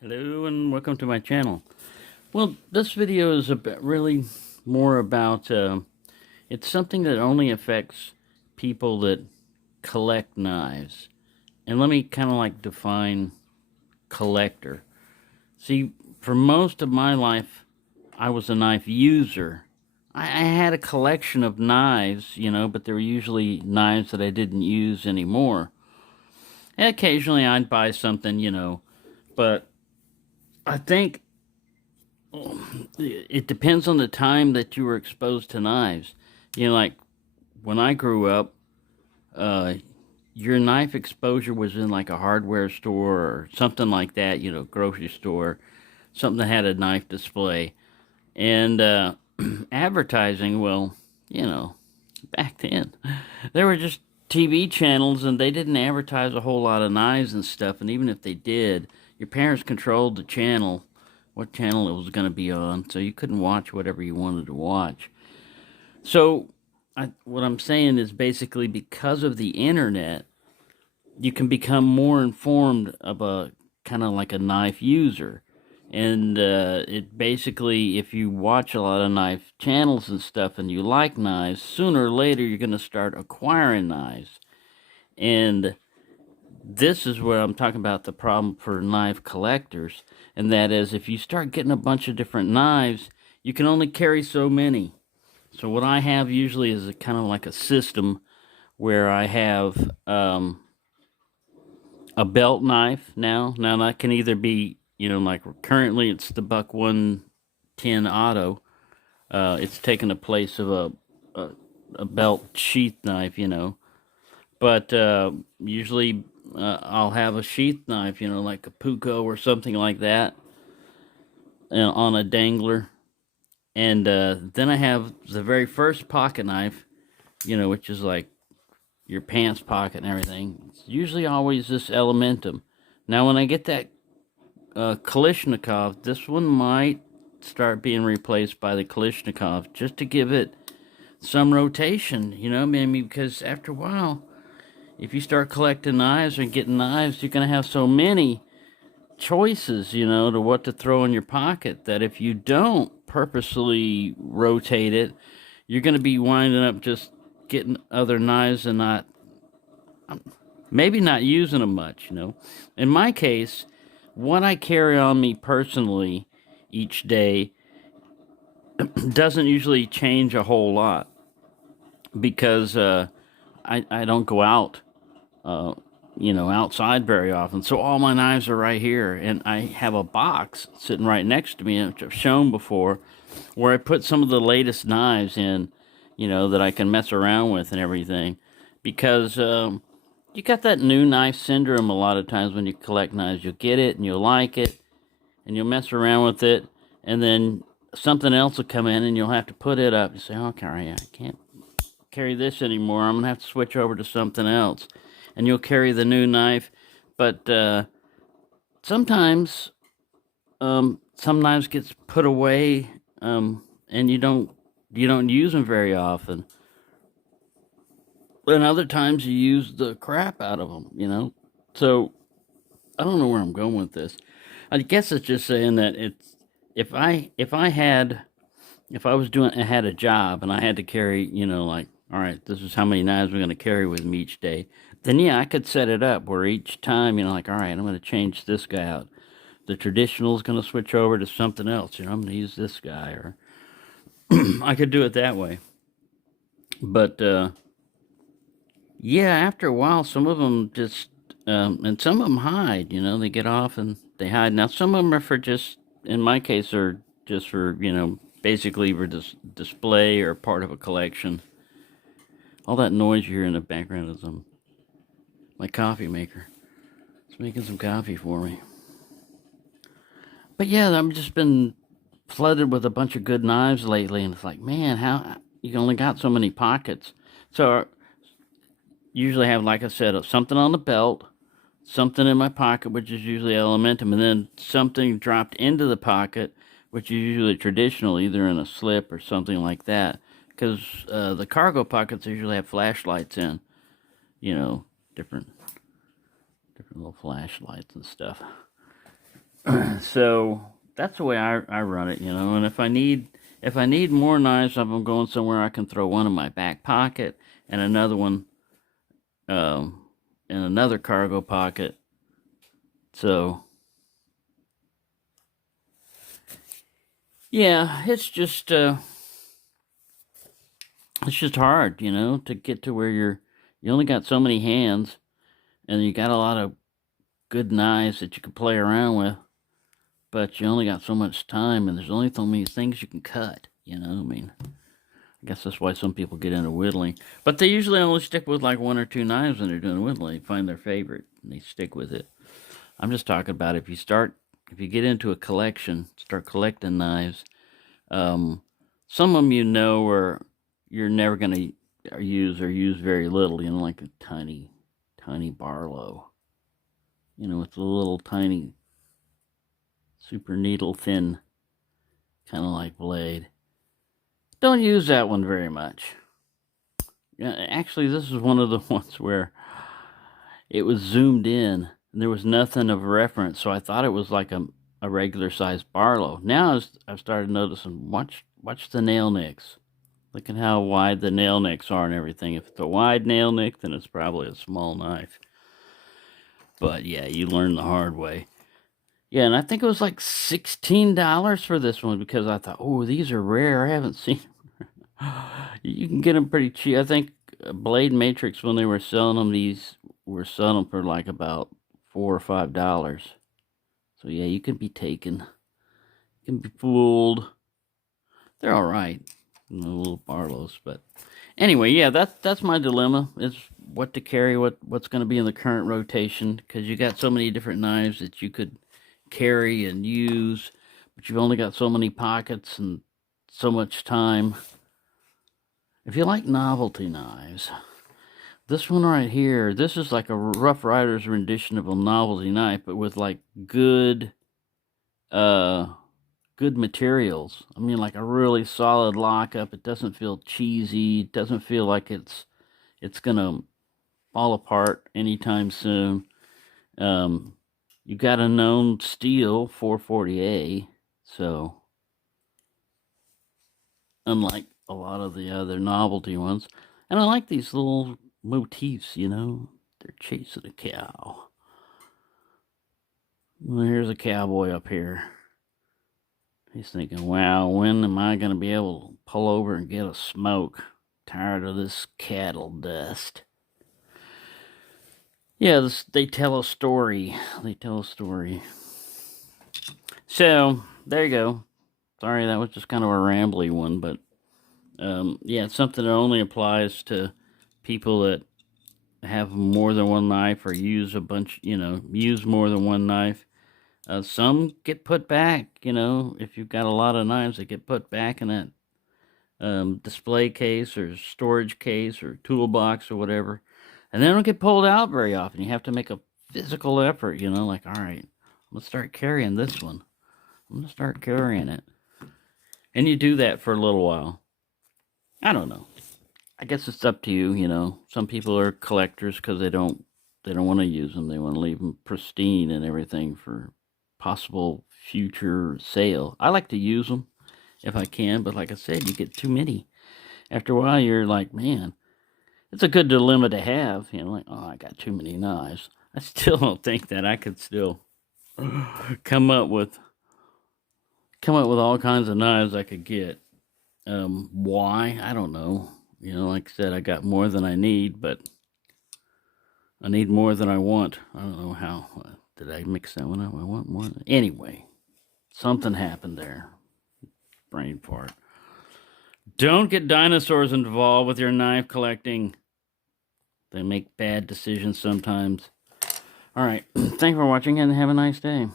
Hello and welcome to my channel. Well, this video is really more about, it's something that only affects people that collect knives. And let me kind of like define collector. See, for most of my life, I was a knife user. I had a collection of knives, but they were usually knives that I didn't use anymore. And occasionally I'd buy something, but I think it depends on the time that you were exposed to knives. Like when I grew up, uh, your knife exposure was in like a hardware store or something like that, grocery store, something that had a knife display. And advertising, well, you know, back then, there were just TV channels and they didn't advertise a whole lot of knives and stuff. And even if they did, your parents controlled the channel, what channel it was going to be on, so you couldn't watch whatever you wanted to watch. So, what I'm saying is basically because of the internet, you can become more informed of a kind of like a knife user. And it basically, if you watch a lot of knife channels and stuff and you like knives, sooner or later you're going to start acquiring knives. And this is where I'm talking about the problem for knife collectors. And that is, if you start getting a bunch of different knives, you can only carry so many. So, what I have usually is a kind of like a system where I have a belt knife now. Now that can either be, like currently it's the Buck 110 Auto. It's taken the place of a, a belt sheath knife, But usually I'll have a sheath knife, like a Puko or something like that, on a dangler. And then I have the very first pocket knife, which is like your pants pocket and everything. It's usually always this Elementum. Now, when I get that Kalishnikov, this one might start being replaced by the Kalishnikov just to give it some rotation, maybe because after a while, if you start collecting knives or getting knives, you're going to have so many choices, to what to throw in your pocket that if you don't purposely rotate it, you're going to be winding up just getting other knives and not, maybe not using them much, In my case, what I carry on me personally each day doesn't usually change a whole lot because I don't go out, uh, outside very often. So all my knives are right here, and I have a box sitting right next to me, which I've shown before, where I put some of the latest knives in, that I can mess around with and everything. Because you got that new knife syndrome a lot of times when you collect knives. You'll get it and you'll like it, and you'll mess around with it, and then something else will come in and you'll have to put it up. You say, okay, I can't carry this anymore. I'm going to have to switch over to something else. And you'll carry the new knife. But sometimes some knives gets put away, and you don't use them very often. And other times you use the crap out of them. So I don't know where I'm going with this. I guess it's just saying that it's if I was doing I had a job and I had to carry, like, all right, this is how many knives I'm going to carry with me each day. Then yeah, I could set it up where each time, like, all right, I'm going to change this guy out. The traditional is going to switch over to something else. I'm going to use this guy, or I could do it that way. But yeah, after a while, some of them just and some of them hide. They get off and they hide. Now, some of them are for just, in my case, are just for basically for display or part of a collection. All that noise you hear in the background is my coffee maker. It's making some coffee for me. But yeah, I've just been flooded with a bunch of good knives lately, and it's like, man, how you only got so many pockets. So usually have, like I said, something on the belt, something in my pocket, which is usually Elementum, and then something dropped into the pocket, which is usually traditional, either in a slip or something like that. Because the cargo pockets usually have flashlights in, different little flashlights and stuff. So that's the way I run it, you know. And if I need more knives, if I'm going somewhere, I can throw one in my back pocket and another one um, in another cargo pocket. So yeah, it's just hard, you know, to get to where you only got so many hands, and you got a lot of good knives that you can play around with, but you only got so much time, and there's only so many things you can cut. You know, I mean, I guess that's why some people get into whittling, but they usually only stick with like one or two knives when they're doing whittling. They find their favorite and they stick with it. I'm just talking about if you get into a collection, start collecting knives. Um, some of them you know are you're never gonna use or use very little. You know, like a tiny Barlow. You know, with a little tiny, super needle thin, kind of like blade. Don't use that one very much. Yeah, actually, this is one of the ones where it was zoomed in and there was nothing of reference, so I thought it was like a regular sized Barlow. Now I've started noticing, watch the nail nicks. Look at how wide the nail nicks are and everything. If it's a wide nail nick, then it's probably a small knife. But yeah, you learn the hard way. Yeah, and I think it was like $16 for this one because I thought, oh, these are rare. I haven't seen. You can get them pretty cheap. I think Blade Matrix, when they were selling them, these were selling them for like about $4 or $5. So yeah, you can be taken. You can be fooled. They're all right, little Barlows. But anyway, yeah, that's my dilemma. Is what to carry, what's going to be in the current rotation, because you got so many different knives that you could carry and use, but you've only got so many pockets and so much time. If you like novelty knives, this one right here, this is like a Rough Riders rendition of a novelty knife, but with like good materials. I mean, like a really solid lockup. It doesn't feel cheesy. It doesn't feel like it's gonna fall apart anytime soon. You got a known steel 440A, so unlike a lot of the other novelty ones. And I like these little motifs, you know. They're chasing a cow. Well, here's a cowboy up here. He's thinking, wow, when am I going to be able to pull over and get a smoke? Tired of this cattle dust. Yeah, they tell a story. They tell a story. So, there you go. Sorry, that was just kind of a rambly one, but yeah, it's something that only applies to people that have more than one knife or use a bunch, you know, use more than one knife. Some get put back, you know, if you've got a lot of knives, they get put back in that display case or storage case or toolbox or whatever. And they don't get pulled out very often. You have to make a physical effort, you know, like, all right, I'm going to start carrying this one. I'm going to start carrying it. And you do that for a little while. I don't know. I guess it's up to you, you know. Some people are collectors because they don't want to use them. They want to leave them pristine and everything for possible future sale. I like to use them if I can, but like I said, you get too many. After a while, you're like, man, it's a good dilemma to have. You know, like, oh, I got too many knives. I still don't think that I could still come up with all kinds of knives I could get. Why? I don't know. You know, like I said, I got more than I need, but I need more than I want. I don't know how. Did I mix that one up? I want more. Anyway, something happened there. Brain fart. Don't get dinosaurs involved with your knife collecting. They make bad decisions sometimes. All right. Thank you for watching and have a nice day.